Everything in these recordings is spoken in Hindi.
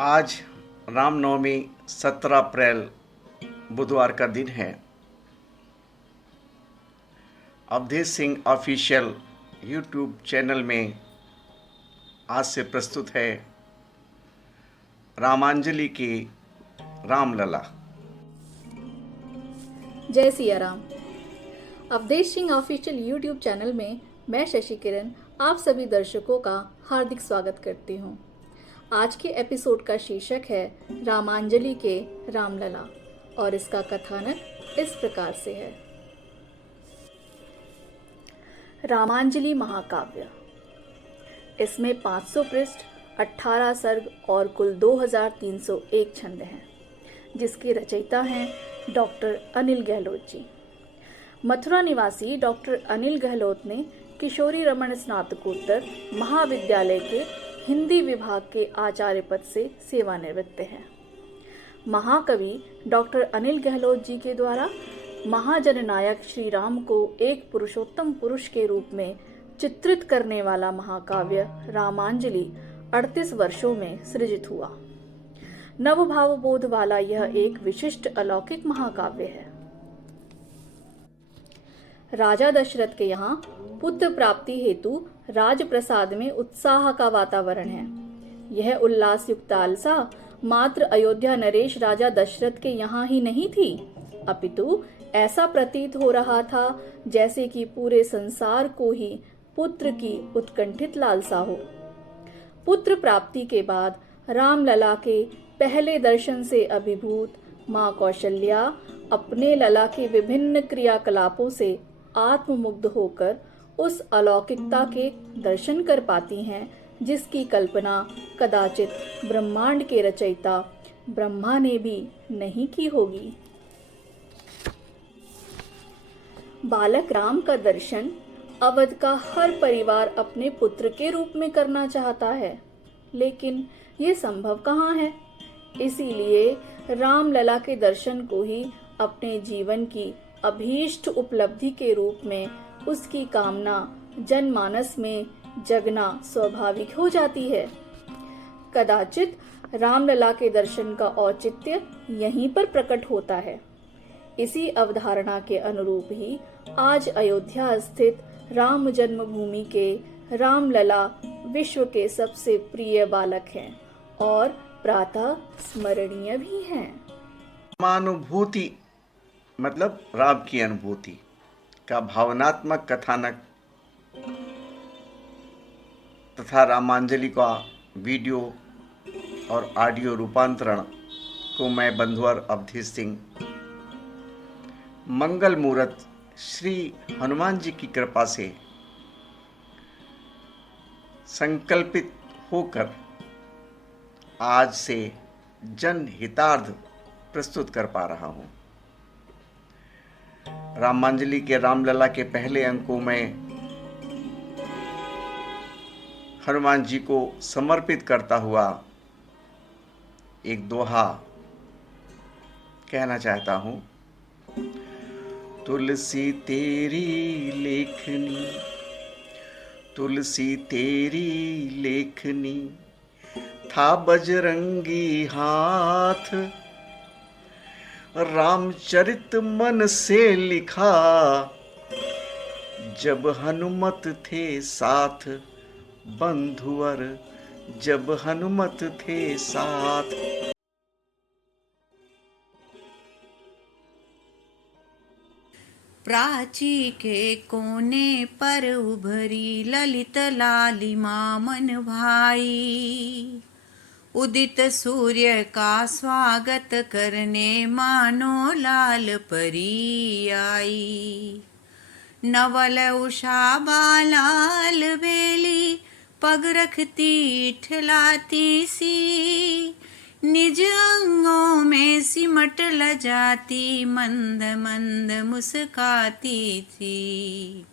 आज रामनवमी 17 अप्रैल बुधवार का दिन है। Awadhesh Singh official YouTube channel में आज से प्रस्तुत है रामांजलि की रामलला। जय Siya Ram. Awadhesh Singh official YouTube channel में मैं शशि किरण आप सभी दर्शकों का हार्दिक स्वागत करती हूँ। आज के एपिसोड का शीर्षक है रामांजलि के रामलला और इसका कथानक इस प्रकार से है। रामांजलि महाकाव्य। इसमें 500 पृष्ठ, 18 सर्ग और कुल 2301 छंद हैं, जिसके रचयिता हैं डॉक्टर अनिल गहलोत जी। मथुरा निवासी डॉक्टर अनिल गहलोत ने किशोरी रमन स्नातकोत्तर महाविद्यालय के हिंदी विभाग के आचार्य पद से सेवानिवृत्त हैं। महाकवि डॉक्टर अनिल गहलोत जी के द्वारा महाजननायक श्री राम को एक पुरुषोत्तम पुरुष के रूप में चित्रित करने वाला महाकाव्य रामांजलि 38 वर्षों में सृजित हुआ। नवभाव बोध वाला यह एक विशिष्ट अलौकिक महाकाव्य है। राजा दशरथ के यहाँ पुत्र प्राप्ति हेतु राजप्रसाद में उत्साह का वातावरण है। यह उल्लास युक्त लालसा मात्र अयोध्या नरेश राजा दशरथ के यहाँ ही नहीं थी, अपितु ऐसा प्रतीत हो रहा था जैसे कि पूरे संसार को ही पुत्र की उत्कंठित लालसा हो। पुत्र प्राप्ति के बाद रामलला के पहले दर्शन से अभिभूत माँ कौशल्या अपने लला के विभिन्न क्रियाकलापों से आत्ममुग्ध होकर उस अलौकिकता के दर्शन कर पाती हैं जिसकी कल्पना कदाचित ब्रह्मांड के रचयिता ब्रह्मा ने भी नहीं की होगी। बालक राम का दर्शन अवध का हर परिवार अपने पुत्र के रूप में करना चाहता है, लेकिन ये संभव कहाँ है। इसीलिए रामलला के दर्शन को ही अपने जीवन की अभीष्ट उपलब्धि के रूप में उसकी कामना जनमानस में जगना स्वाभाविक हो जाती है। कदाचित रामलला के दर्शन का औचित्य यहीं पर प्रकट होता है। इसी अवधारणा के अनुरूप ही आज अयोध्या स्थित राम जन्मभूमि के रामलला विश्व के सबसे प्रिय बालक हैं और प्रातः स्मरणीय भी हैं। रामानुभूति मतलब राम की अनुभूति का भावनात्मक कथानक तथा रामांजलि का वीडियो और ऑडियो रूपांतरण को मैं बंधुवर अवधेश सिंह मंगल मूर्त श्री हनुमान जी की कृपा से संकल्पित होकर आज से जनहितार्थ प्रस्तुत कर पा रहा हूँ। रामांजलि के रामलला के पहले अंकों में हनुमान जी को समर्पित करता हुआ एक दोहा कहना चाहता हूँ। तुलसी तेरी लेखनी, तुलसी तेरी लेखनी, था बजरंगी हाथ, रामचरित मन से लिखा, जब हनुमत थे साथ, बंधुवर जब हनुमत थे साथ। प्राची के कोने पर उभरी ललित लालिमा मन भाई, उदित सूर्य का स्वागत करने मानो लाल परी आई। नवल उषा बालाल बेली, पग रखती ठलाती सी, निज अंगों में सिमट घमट लजाती मंद मंद मुस्काती थी,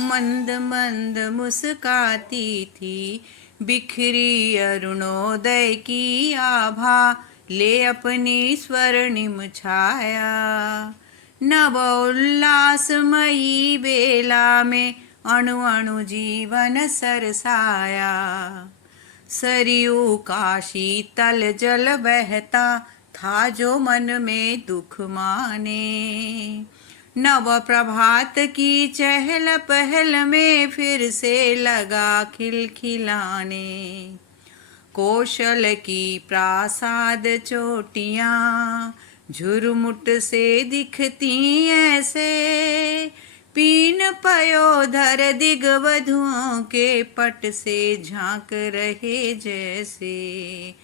मंद मंद मुस्काती थी। बिखरी अरुणोदय की आभा ले अपनी स्वर्णिम छाया, नव उल्लासमयी बेला में अणु अणु जीवन सरसाया। सरयू का शीतल जल बहता था जो मन में दुख माने, नव प्रभात की चहल पहल में फिर से लगा खिलखिलाने। कौशल की प्रासाद चोटियाँ झुरमुट से दिखती ऐसे, पीन पयोधर दिग्वधुओं के पट से झांक रहे जैसे,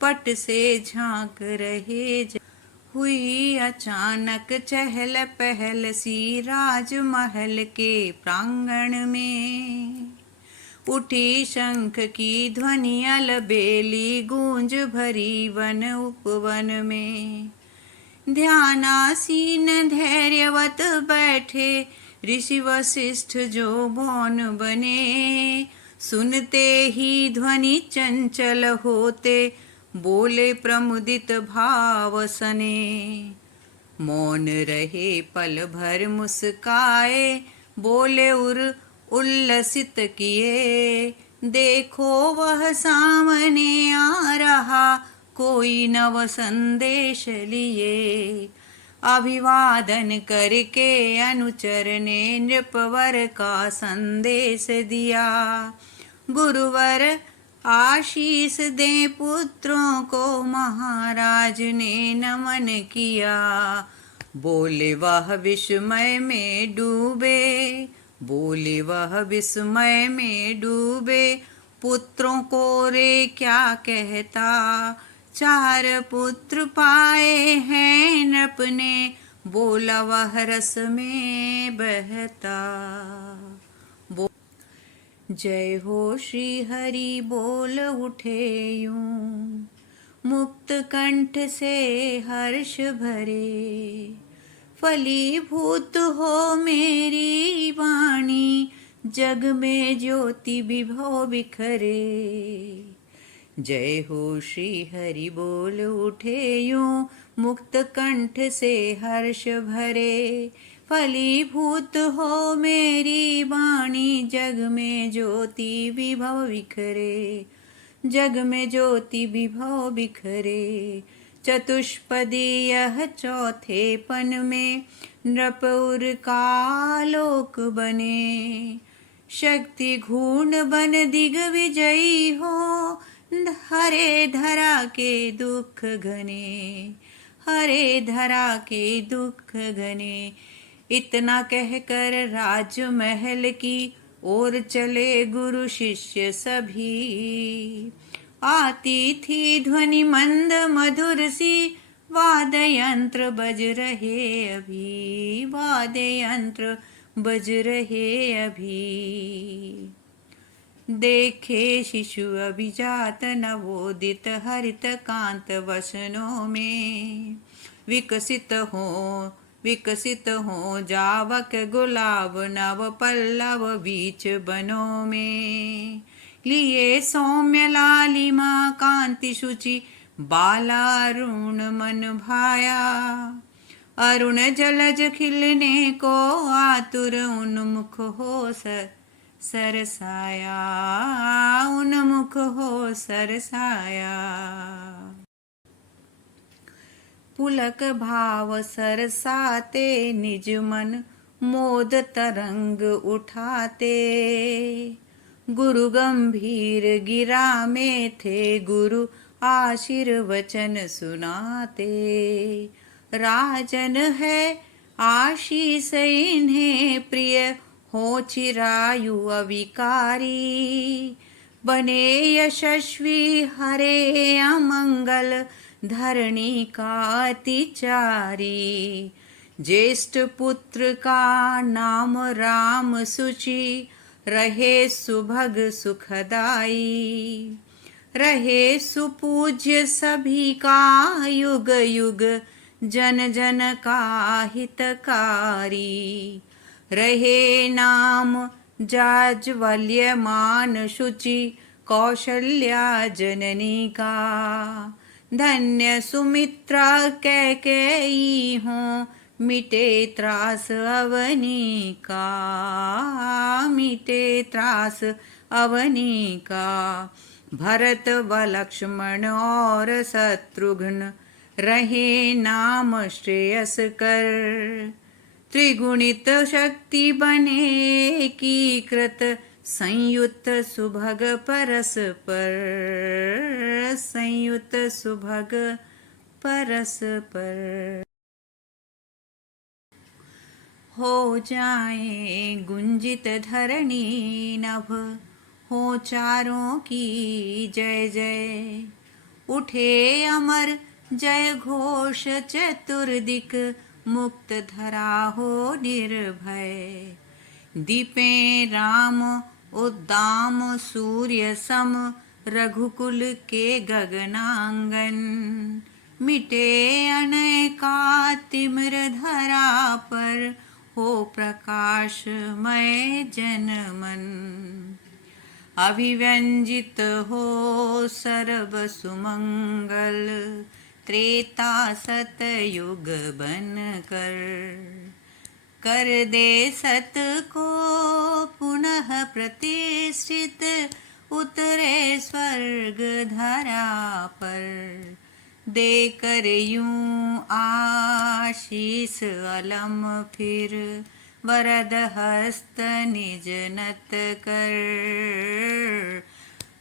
पट से झांक रहे जैसे। हुई अचानक चहल पहल सी राजमहल के प्रांगण में, उठी शंख की ध्वनि अलबेली गूंज भरी वन उपवन में। ध्यानासीन धैर्यवत बैठे ऋषि वशिष्ठ जो मौन बने, सुनते ही ध्वनि चंचल होते बोले प्रमुदित भाव सने। मौन रहे पल भर मुस्काए, बोले उल्लसित किए, देखो वह सामने आ रहा कोई नव संदेश लिए। अभिवादन करके अनुचर ने नृपवर का संदेश दिया, गुरुवर आशीष दे पुत्रों को महाराज ने नमन किया। बोले वह विस्मय में डूबे, बोले वह विस्मय में डूबे, पुत्रों को रे क्या कहता, 4 पुत्र पाए हैं नृप ने, बोला वह रस में बहता। जय हो श्री हरि बोल उठे यूं, मुक्त कंठ से हर्ष भरे, फलीभूत हो मेरी वाणी, जग में ज्योति विभव बिखरे। जय हो श्री हरि बोल उठे यूं, मुक्त कंठ से हर्ष भरे, फलीभूत हो मेरी वाणी, जग में ज्योति विभव बिखरे, जग में ज्योति विभव बिखरे। चतुष्पदी यह चौथे पन में, नृपुर का लोक बने, शक्ति घूर्ण बन दिग्विजयी हो, हरे धरा के दुख घने, हरे धरा के दुख घने। इतना कहकर राजमहल की ओर चले गुरु शिष्य सभी, आती थी ध्वनि मंद मधुर सी, वाद्य यंत्र बज रहे अभी, वाद्य यंत्र बज रहे अभी। देखे शिशु अभिजात नवोदित हरित कांत वसनों में, विकसित हो जावक गुलाब नव पल्लव बीच बनों में। लिए सौम्य लालिमा कांति शुचि, बाला अरुण मन भाया, अरुण जलज खिलने को आतुर उन्मुख हो सरसाया, उन्मुख हो सरसाया। पुलक भाव सरसाते निज मन, मोद तरंग उठाते, गुरु गंभीर गिरा में थे, गुरु आशीर्वचन सुनाते। राजन है आशीष इन्हें प्रिय, हो चिरायु अविकारी, बने यशस्वी हरे अमंगल, धरणी का अतिचारी। ज्येष्ठ पुत्र का नाम राम सुचि, रहे सुभग सुखदाई, रहे सुपूज्य सभी का युग युग, जन जन का हितकारी। रहे नाम जाज्वल्यमान शुचि कौशल्या जननी का। धन्य सुमित्रा कैकेयी हो मिटे त्रास अवनी का, मिटे त्रास अवनी का। भरत व लक्ष्मण और शत्रुघ्न रहे नाम श्रेयस कर। त्रिगुणित शक्ति बने एकीकृत संयुक्त सुभग परस्पर, संयुक्त सुभग परस्पर। हो जाए गुंजित धरणी नभ, हो चारों की जय जय। उठे अमर जय घोष चतुर्दिक, मुक्त धरा हो निर्भय। दीपे राम उद्दाम सूर्य सम, रघुकुल के गगनांगन। मिटे अनेका तिमिर धरा पर, हो प्रकाशमय जन मन। अभिव्यंजित हो सर्व सुमंगल, त्रेता सतयुग बन कर दे सत को पुनः प्रतिष्ठित, उतरे स्वर्ग धरा पर। दे कर यूं आशीष अलम फिर, वरद हस्त निज नत कर।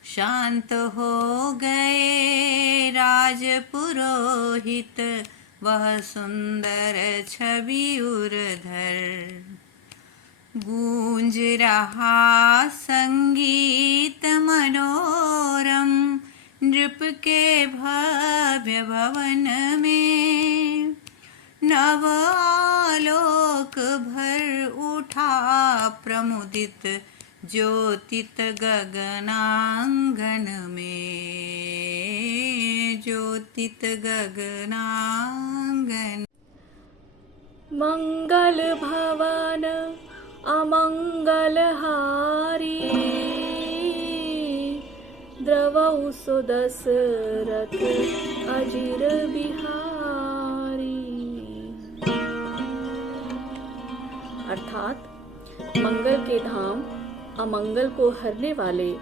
शांत हो गए राज पुरोहित, वह सुंदर छवि उर्धर। गूंज रहा संगीत मनोरम, नृप के भव्य भवन में। नव आलोक भर उठा प्रमुदित, ज्योतित गगनांगन में, ज्योतित गगनांगन। मंगल भवन अमंगल हारी, द्रवहु सुदशरथ अजिर बिहारी। अर्थात मंगल के धाम, अमंगल को हरने वाले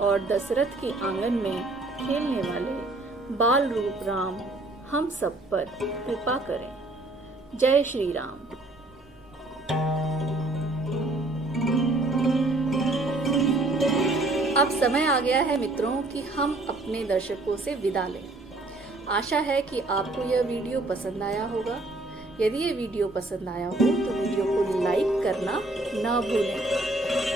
और दशरथ के आंगन में खेलने वाले बाल रूप राम हम सब पर कृपा करें। जय श्री राम। अब समय आ गया है मित्रों कि हम अपने दर्शकों से विदा लें। आशा है कि आपको यह वीडियो पसंद आया होगा। यदि ये वीडियो पसंद आया हो तो वीडियो को लाइक करना ना भूलें।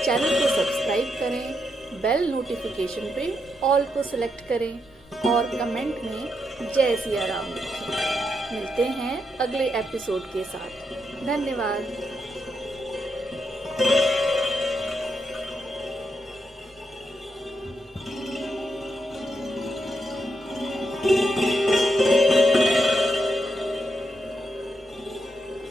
चैनल को सब्सक्राइब करें, बेल नोटिफिकेशन पे ऑल को सिलेक्ट करें और कमेंट में जय सिया राम लिखें। मिलते हैं अगले एपिसोड के साथ। धन्यवाद।